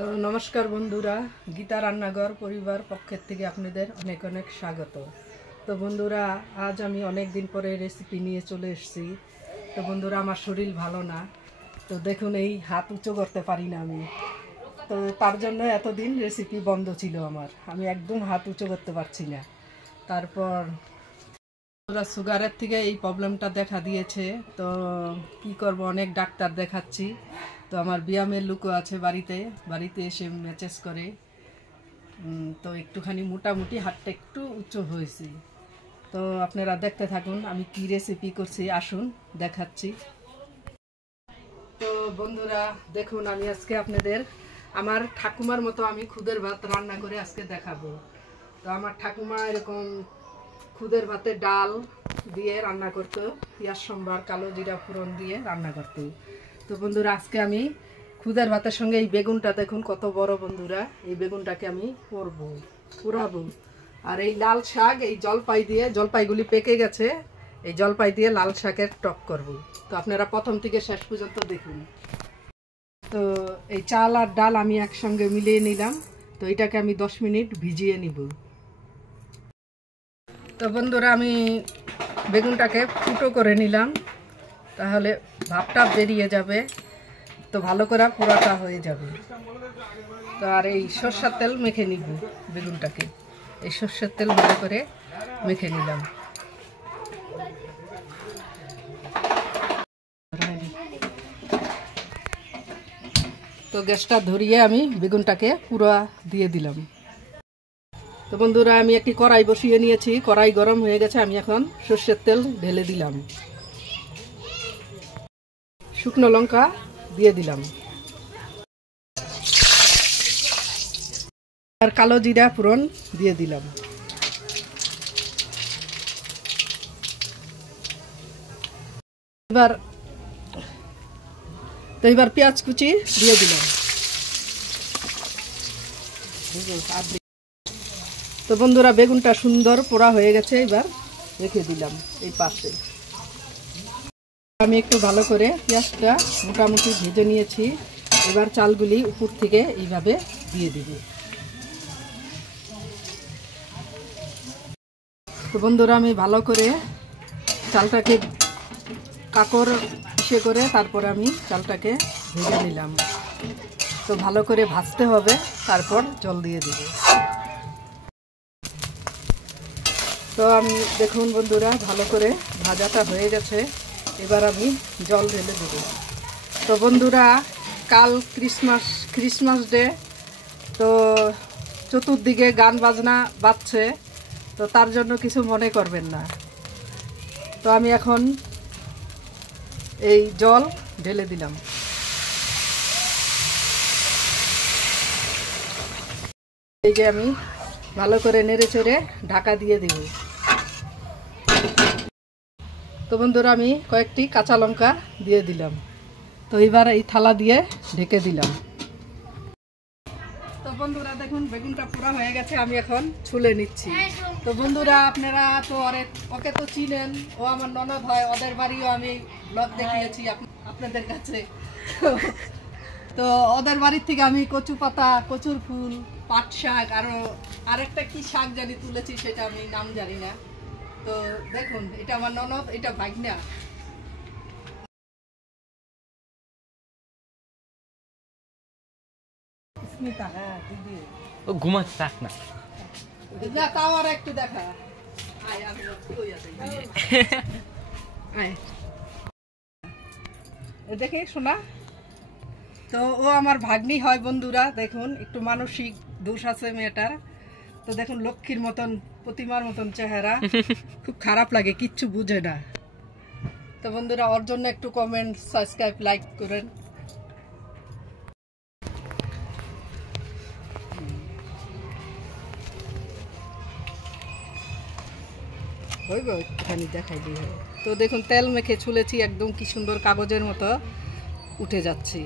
তো নমস্কার বন্ধুরা, গীতা রান্নাঘর পরিবার পক্ষের থেকে আপনাদের অনেক অনেক স্বাগত। তো বন্ধুরা, আজ আমি অনেক দিন পরে রেসিপি নিয়ে চলে এসেছি। তো বন্ধুরা, আমার শরীর ভালো না, তো দেখুন এই হাত উঁচু করতে পারি না আমি। তো তার জন্য এতদিন রেসিপি বন্ধ ছিল আমার, আমি একদম হাত উঁচু করতে পারছি না। তারপর সুগারের থেকে এই প্রবলেমটা দেখা দিয়েছে। তো কি করব, অনেক ডাক্তার দেখাচ্ছি। তো আমার ব্যায়ামের লোকও আছে বাড়িতে এসে মেসেজ করে। তো একটুখানি মোটামুটি হাতটা একটু উঁচু হয়েছে। তো আপনারা দেখতে থাকুন আমি কি রেসিপি করছি, আসুন দেখাচ্ছি। তো বন্ধুরা দেখুন, আমি আজকে আপনাদের আমার ঠাকুমার মতো আমি খুদের ভাত রান্না করে আজকে দেখাবো। তো আমার ঠাকুমা এরকম খুদের ভাতে ডাল দিয়ে রান্না করতো, পেঁয়াজ সম্বার কালো জিরা ফোড়ন দিয়ে রান্না করতো। তো বন্ধুরা, আজকে আমি খুদের ভাতের সঙ্গে এই বেগুনটা দেখুন কত বড় বন্ধুরা, এই বেগুনটাকে আমি পোড়াবো। আর এই লাল শাক, এই জলপাইগুলি পেকে গেছে, এই জলপাই দিয়ে লাল শাকের টক করব। তো আপনারা প্রথম থেকে শেষ পর্যন্ত দেখুন। তো এই চাল আর ডাল আমি একসঙ্গে মিলিয়ে নিলাম। তো এটাকে আমি 10 মিনিট ভিজিয়ে নিব। তো বন্ধুরা, আমি বেগুনটাকে ফুটো করে নিলাম, তাহলে ভাপটা বেরিয়ে যাবে, তো ভালো করে পোড়াটা হয়ে যাবে। তো আর এই সরষের তেল মেখে নিব বেগুনটাকে, এই সরষের তেল ভালো করে মেখে নিলাম। তো গ্যাসটা ধরিয়ে আমি বেগুনটাকে পুরো দিয়ে দিলাম। তো বন্ধুরা, আমি একটি কড়াই বসিয়ে নিয়েছি, কড়াই গরম হয়ে গেছে, আমি এখন সরষের তেল ঢেলে দিলাম, শুকনো লঙ্কা দিয়ে দিলাম, আর কালো জিরা ফোড়ন দিয়ে দিলাম। এবার পেঁয়াজ কুচি দিয়ে দিলাম। তো বন্ধুরা, বেগুনটা সুন্দর পোড়া হয়ে গেছে, এবার রেখে দিলাম এই পাশে। আমি একটু ভালো করে পেঁয়াজটা মোটামুটি ভেজে নিয়েছি, এবার চালগুলি উপর থেকে এইভাবে দিয়ে দিব। তো বন্ধুরা, আমি ভালো করে চালটাকে কাকর ইসে করে তারপর আমি চালটাকে ভেজে নিলাম। তো ভালো করে ভাজতে হবে, তারপর জল দিয়ে দিব। তো আমি দেখুন বন্ধুরা, ভালো করে ভাজাটা হয়ে গেছে, এবার আমি জল ঢেলে দেব। তো বন্ধুরা, কাল ক্রিসমাস ডে, তো চতুর্দিকে গান বাজনা বাজছে, তো তার জন্য কিছু মনে করবেন না। তো আমি এখন এই জল ঢেলে দিলাম। এই যে আমি ভালো করে নেড়ে চেড়ে ঢাকা দিয়ে দিব। তো বন্ধুরা, আমি কয়েকটি কাঁচা লঙ্কা দিয়ে দিলাম। তো এবার এই থালা দিয়ে ঢেকে দিলাম। তো বন্ধুরা দেখুন, বেগুনটা পোড়া হয়ে গেছে, আমি এখন ছুলে নিচ্ছি। তো বন্ধুরা, আপনারা তো ওকে তো চিনেন, ও আমার ননদ হয়, ওদের বাড়িও আমি ব্লগ দেখিয়েছি আপনাদের কাছে। তো ওদের বাড়ির থেকে আমি কচু পাতা, কচুর ফুল, পাট শাক, আরেকটা কি শাক জানি তুলেছি, সেটা আমি নাম জানি না। তো দেখুন, এটা আমার ননদ, এটা ভাগনা। স্মিতা, হ্যাঁ দিদি, ও ঘুমাচ্ছে, থাক না না তাও আর একটু দেখা। আয় আমি আয় দেখে শোনা। তো ও আমার ভাগ্নি হয় বন্ধুরা। দেখুন, একটু মানসিক দোষ আছে মেয়েটার। তো দেখুন, লক্ষ্মীর মতন, প্রতিমার মতন চেহারা, খুব খারাপ লাগে, কিচ্ছু বুঝে না। তো বন্ধুরা, ওর জন্য একটু কমেন্ট, সাবস্ক্রাইব, লাইক করেন। হইব একটুখানি দেখাই দিয়ে। তো দেখুন, তেল মেখে ছুলেছি, একদম কি সুন্দর কাগজের মতো উঠে যাচ্ছে।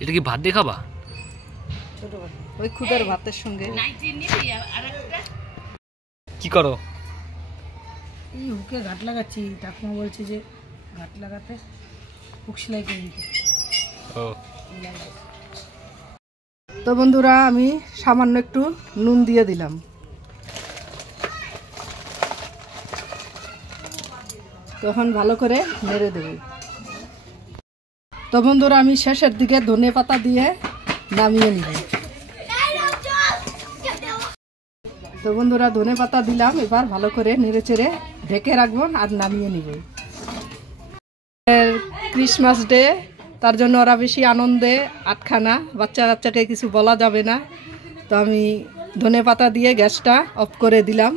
এটা কি ভাত দিয়ে খাবা? ওই খুদের ভাতের সঙ্গে। কি করো? এই হুকে ঘাট লাগাচ্ছি, ঠাকুমা বলছে যে ঘাট লাগাতে হুক সেলাই করে দিতে। ও তো বন্ধুরা আমি সামান্য একটু নুন দিয়ে দিলাম। তখন ভালো করে নেড়ে দেব। তো বন্ধুরা আমি শেষের দিকে ধনে পাতা দিয়ে নামিয়ে নিব। তো বন্ধুরা ধনে পাতা দিলাম, এবার ভালো করে নেড়ে চেড়ে ঢেকে রাখবো আর নামিয়ে নিব। ক্রিসমাস ডে, তার জন্য ওরা বেশি আনন্দে আটখানা, বাচ্চাকে কিছু বলা যাবে না। তো আমি ধনে পাতা দিয়ে গ্যাসটা অফ করে দিলাম।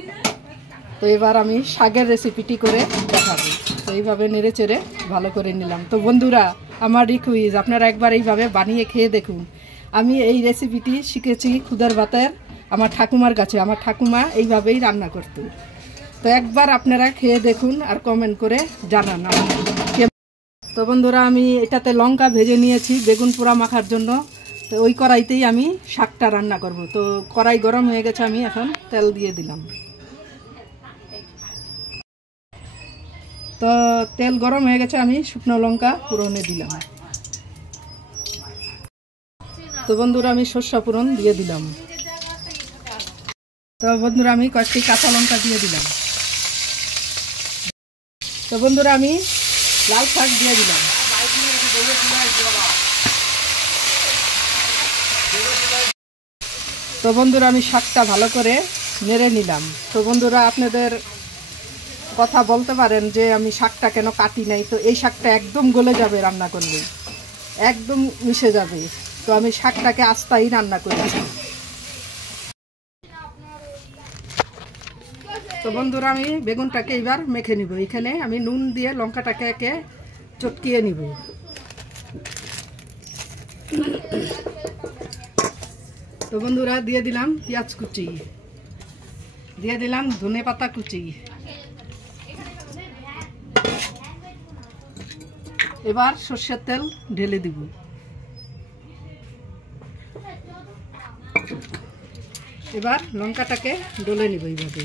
তো এবার আমি শাকের রেসিপিটি করে দেখাবো। তো এইভাবে নেড়ে চেড়ে ভালো করে নিলাম। তো বন্ধুরা আমার রিকোয়েস্ট, আপনারা একবার এইভাবে বানিয়ে খেয়ে দেখুন। আমি এই রেসিপিটি শিখেছি খুদের ভাতের আমার ঠাকুমার কাছে। আমার ঠাকুমা এইভাবেই রান্না করতো। তো একবার আপনারা খেয়ে দেখুন আর কমেন্ট করে জানান। তো বন্ধুরা আমি এটাতে লঙ্কা ভেজে নিয়েছি বেগুন পোড়া মাখার জন্য। তো ওই কড়াইতেই আমি শাকটা রান্না করব। তো কড়াই গরম হয়ে গেছে, আমি এখন তেল দিয়ে দিলাম। তো তেল গরম হয়ে গেছে, আমি শুকনো লঙ্কা ফোড়নে দিলাম। তো বন্ধুরা আমি সরষা ফোড়ন দিয়ে দিলাম। তো বন্ধুরা আমি কয়েকটি কাঁচা লঙ্কা দিয়ে দিলাম। তো বন্ধুরা আমি লাল শাক দিয়ে দিলাম। তো বন্ধুরা আমি শাকটা ভালো করে নেড়ে নিলাম। তো বন্ধুরা আপনাদের কথা বলতে পারেন যে আমি শাকটা কেন কাটি নাই। তো এই শাকটা একদম গলে যাবে, রান্না করলে একদম মিশে যাবে। তো আমি শাকটাকে আস্তাই রান্না করেছি। তো বন্ধুরা আমি বেগুনটাকে এবার মেখে নিব। এখানে আমি নুন দিয়ে লঙ্কাটাকে একে চটকিয়ে নিব। তো বন্ধুরা দিয়ে দিলাম পেঁয়াজ কুচি, দিয়ে দিলাম ধনে পাতা কুচি। এবার সর্ষের তেল ঢেলে দিব। এবার লঙ্কাটাকে ডলে নিব এইভাবে।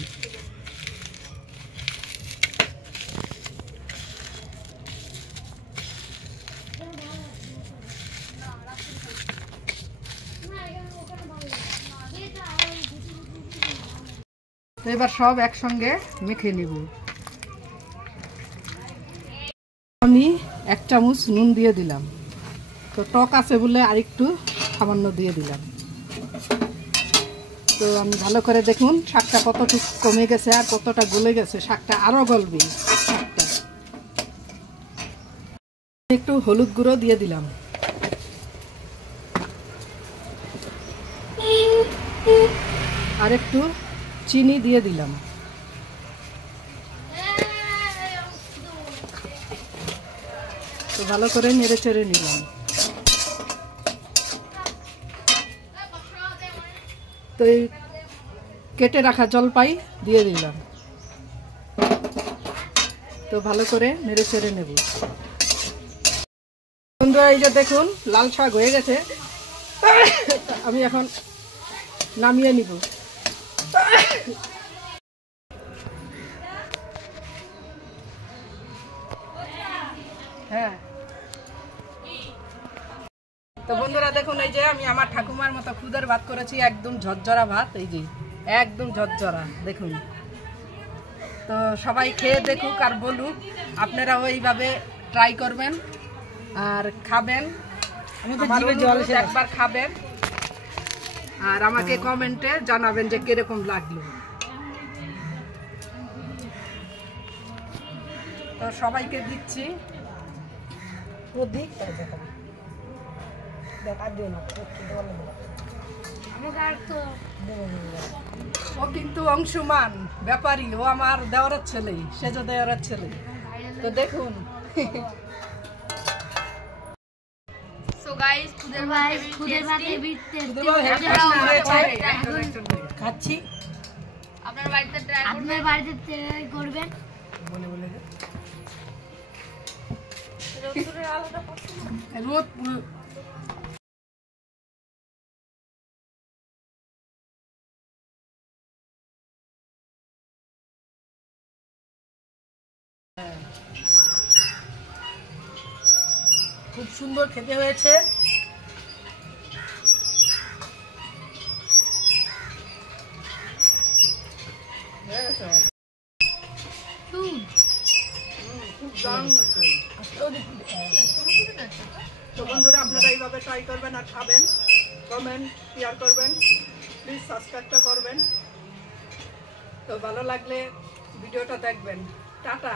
তো এবার সব একসঙ্গে মেখে নিব। আমি 1 চামচ নুন দিয়ে দিলাম। তো টক আছে বলে আরেকটু সামান্য দিয়ে দিলাম। তো আমি ভালো করে দেখুন শাকটা কতটুকু কমে গেছে আর কতটা গলে গেছে। শাকটা আরো গলবে। শাকটা একটু হলুদ গুঁড়ো দিয়ে দিলাম। আর একটু চিনি দিয়ে দিলাম। তো ভালো করে নেড়ে চেড়ে নিলাম। তো এই কেটে রাখা জলপাই দিয়ে দিলাম। তো ভালো করে নেড়ে চেড়ে নেব। বন্ধুরা এই যে দেখুন লাল শাক হয়ে গেছে। আমি এখন নামিয়ে নিব। হ্যাঁ, তো বন্ধুরা দেখুন এই যে আমি আমার ঠাকুমার মতো খুদের ভাত করেছি, একদম ঝরঝরা ভাত। এই যে একদম ঝরঝরা দেখুন। তো সবাই খেয়ে দেখুক আর বলুক, আপনারা ওইভাবে ট্রাই করবেন আর খাবেন। একবার খাবেন আর আমাকে কমেন্টে জানাবেন যে কিরকম লাগলো। তো সবাইকে দিচ্ছি। ও কিন্তু অংশুমান ব্যাপারী, ও আমার দেওয়ার ছেলে, সেজ দেওয়ার ছেলে। তো দেখুন খাচ্ছি। আপনার বাড়িতে ট্রাই করবেন। রোদ খুব সুন্দর খেতে হয়েছে। স্বাদ। খুব দারুণ হয়েছে। তো বন্ধুরা আপনারা এইভাবে ট্রাই করবেন আর খাবেন, কমেন্ট শেয়ার করবেন, প্লিজ সাবস্ক্রাইবটা করবেন। তো ভালো লাগলে ভিডিওটা দেখবেন। টাটা।